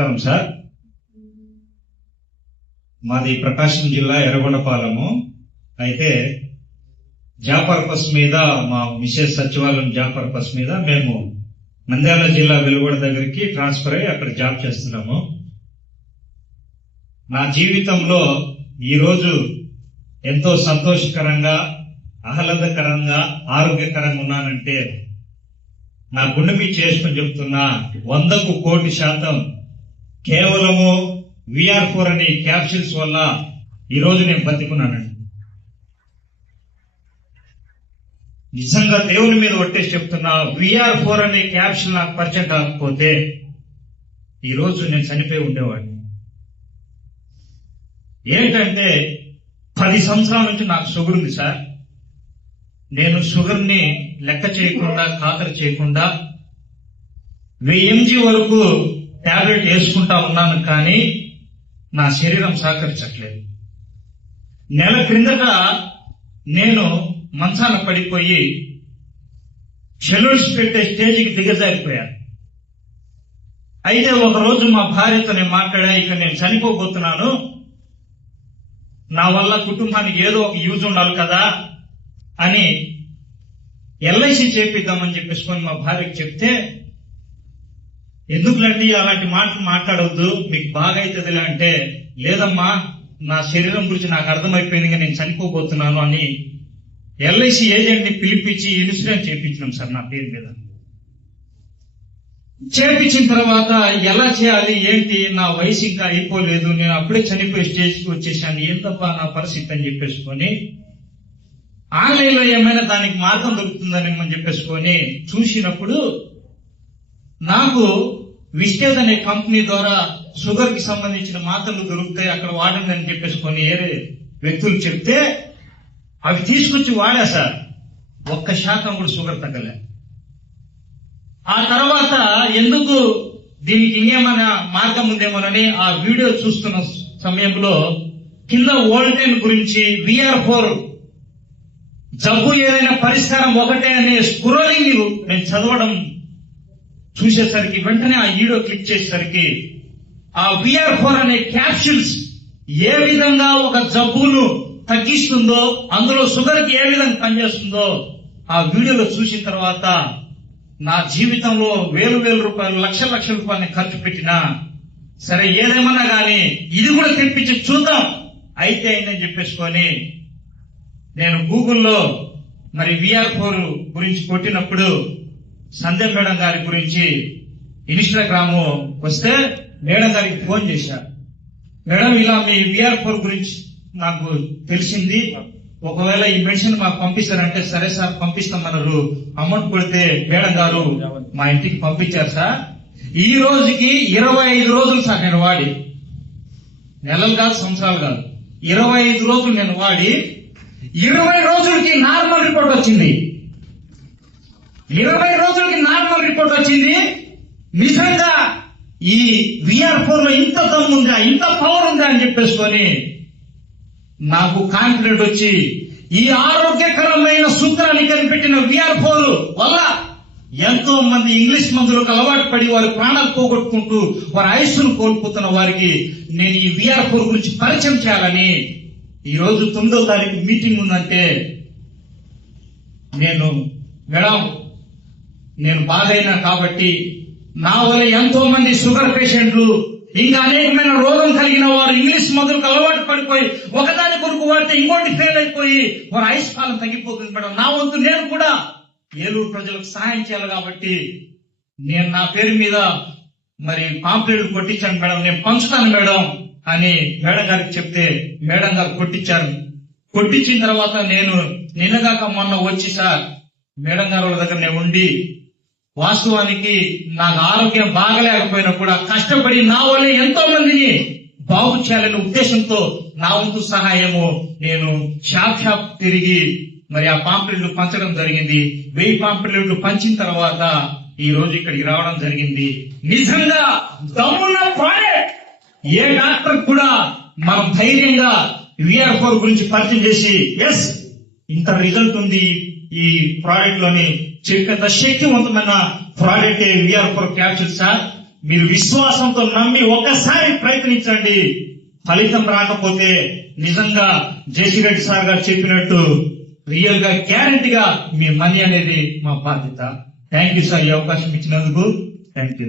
నమస్కారం సార్. మాది ప్రకాశం జిల్లా ఎర్రగొండపాలెము. అయితే జాబ్ పర్పస్ మీద మా మిసెస్ సచివాలయం జాబ్ పర్పస్ మీద మేము నంద్యాల జిల్లా వెలుగొండ దగ్గరికి ట్రాన్స్ఫర్ అయ్యి అక్కడ జాబ్ చేస్తున్నాము. నా జీవితంలో ఈరోజు ఎంతో సంతోషకరంగా, ఆహ్లాదకరంగా, ఆరోగ్యకరంగా ఉన్నానంటే నా గుండె మీద చేసుకుని చెప్తున్నా, 100కు 1,00,00,000% కేవలము VR4 అనే క్యాప్సిల్స్ వల్ల ఈరోజు నేను బతికున్నానండి. నిజంగా దేవుని మీద ఒట్టేసి చెప్తున్నా, VR4 అనే క్యాప్సిల్ నాకు పరిచయం కాకపోతే ఈరోజు నేను చనిపోయి ఉండేవాడిని. ఏంటంటే 10 సంవత్సరాల నుంచి నాకు షుగర్ ఉంది సార్. నేను షుగర్ ని లెక్క చేయకుండా, ఖాతరు చేయకుండా 1000 mg వరకు టాబ్లెట్ వేసుకుంటా ఉన్నాను, కానీ నా శరీరం సహకరించట్లేదు. నెల క్రిందట నేను మంచాన పడిపోయి షెల్యూల్స్ పెట్టే స్టేజ్కి దిగజారిపోయాను. అయితే ఒకరోజు మా భార్యతో నేను మాట్లాడా, ఇక నేను చనిపోబోతున్నాను, నా వల్ల కుటుంబానికి ఏదో ఒక యూజ్ ఉండాలి కదా అని LIC చేపిద్దామని చెప్పేసుకొని మా భార్యకి చెప్తే, ఎందుకులండి అలాంటి మాటలు మాట్లాడవద్దు, మీకు బాగా అవుతుందిలే అంటే, లేదమ్మా నా శరీరం గురించి నాకు అర్థమైపోయింది, నేను చనిపోబోతున్నాను అని LIC ఏజెంట్ ని పిలిపించి ఇన్సూరెన్స్ చేయించినాం సార్ నా పేరు మీద. చేపించిన తర్వాత ఎలా చేయాలి ఏంటి, నా వయసు ఇంకా అయిపోలేదు, నేను అప్పుడే చనిపోయే స్టేజ్కి వచ్చేసాను, ఏం తప్ప నా పరిస్థితి అని చెప్పేసుకొని ఆన్లైన్ లో ఏమైనా దానికి మార్గం దొరుకుతుందని మనం చెప్పేసుకొని చూసినప్పుడు నాకు విస్టేజ్ అనే కంపెనీ ద్వారా షుగర్ కి సంబంధించిన మాత్రలు దొరుకుతాయి, అక్కడ వాడండి అని చెప్పేసుకొని వేరే వ్యక్తులు చెప్తే అవి తీసుకొచ్చి వాడా సార్. 1% కూడా షుగర్ తగ్గలే. ఆ తర్వాత ఎందుకు దీనికి ఇంకేమైనా మార్గం ఉందేమోనని ఆ వీడియో చూస్తున్న సమయంలో కింద ఓల్టేన్ గురించి VR4 జబ్బు ఏదైనా పరిష్కారం ఒకటే అనే స్క్రోలింగ్ నేను చదవడం చూసేసరికి వెంటనే ఆ వీడియో క్లిక్ చేసేసరికి ఆ VR4 అనే క్యాప్సూల్స్ ఏ విధంగా ఒక జబ్బును తగ్గిస్తుందో, అందులో షుగర్ కి ఏ విధంగా పనిచేస్తుందో ఆ వీడియోలో చూసిన తర్వాత నా జీవితంలో వేలు రూపాయలు, లక్షల రూపాయలని ఖర్చు పెట్టినా సరే, ఏదేమన్నా గాని ఇది కూడా తెప్పించి చూద్దాం అయితే అయిందని చెప్పేసుకొని నేను గూగుల్లో మరి VR4 గురించి కొట్టినప్పుడు సంధ్య మేడం గారి గురించి ఇన్స్టాగ్రామ్ వస్తే మేడం గారికి ఫోన్ చేశా. మేడం ఇలా మీ VR4 గురించి నాకు తెలిసింది, ఒకవేళ ఈ మెడిసిన్ మాకు పంపిస్తారంటే, సరే సార్ పంపిస్తామన్నారు. అమౌంట్ కొడితే మేడం గారు మా ఇంటికి పంపించారు సార్. ఈ రోజుకి 25 రోజులు సార్ నేను వాడి, నెలలు కాదు సంవత్సరాలు కాదు, 25 రోజులు నేను వాడి 20 రోజులకి నార్మల్ రిపోర్ట్ వచ్చింది. 20 రోజులకి నార్మల్ రిపోర్ట్ వచ్చింది. నిజంగా ఈ VR4 లో ఇంత దమ్ము ఉందా, ఇంత పవర్ ఉందా అని చెప్పేసుకొని నాకు కాన్ఫిడెంట్ వచ్చి ఈ ఆరోగ్యకరమైన సూత్రాన్ని కనిపెట్టిన VR4 వల్ల ఎంతో మంది ఇంగ్లీష్ మందులకు అలవాటు పడి వారి ప్రాణాలు పోగొట్టుకుంటూ వారి ఆయుష్ను కోల్పోతున్న వారికి నేను ఈ VR4 గురించి పరిచయం చేయాలని ఈ రోజు 9వ తారీఖు మీటింగ్ ఉందంటే, మేడం నేను బాగైనా కాబట్టి నా వల్ల ఎంతో మంది షుగర్ పేషెంట్లు, ఇంకా అనేకమైన రోగం కలిగిన వారు ఇంగ్లీష్ మందులకు అలవాటు పడిపోయి ఒకదాని కొరకు వాడితే ఇంకోటి ఫెయిల్ అయిపోయి వారి ఆయుష్ కాలం తగ్గిపోతుంది మేడం. నా వంతు నేను కూడా ఏలూరు ప్రజలకు సహాయం చేయాలి కాబట్టి నేను నా పేరు మీద మరి పాంప్లెట్లు కొట్టించాను మేడం, నేను పంచుతాను మేడం అని మేడం గారికి చెప్తే మేడం గారు కొట్టించారు. కొట్టించిన తర్వాత నేను నిన్నగాక మొన్న వచ్చి సార్ మేడం గారు వాళ్ళ దగ్గర నేను ఉండి, వాస్తవానికి నాకు ఆరోగ్యం బాగలేకపోయినా కూడా కష్టపడి నా వల్ల ఎంతో మందిని బాగు చేయాలనే ఉద్దేశంతో నా వంతు సహాయము నేను షాప్ తిరిగి మరి ఆ పాంప్లెట్లు పంచడం జరిగింది. 1000 పాంప్లెట్లు పంచిన తర్వాత ఈ రోజు ఇక్కడికి రావడం జరిగింది. నిజంగా దమ్మున్న ప్రాడక్ట్ ఏ డాక్టర్ కూడా మనం ధైర్యంగా VR4 గురించి పరిచయం చేసి, ఎస్ ఇంత రిజల్ట్ ఉంది ఈ ప్రోడక్ట్ లోని చెప్పేంత శక్తివంతమైన ప్రోడక్ట్ VR4 క్యాప్సూల్ సార్. మీరు విశ్వాసంతో నమ్మి ఒక్కసారి ప్రయత్నించండి. ఫలితం రాకపోతే నిజంగా జేసీ రెడ్డి సార్ గారు చెప్పినట్టు రియల్ గా గ్యారంటీగా మీ మనీ అనేది మా బాధ్యత. థ్యాంక్ యూ సార్, ఈ అవకాశం ఇచ్చినందుకు. Thank you.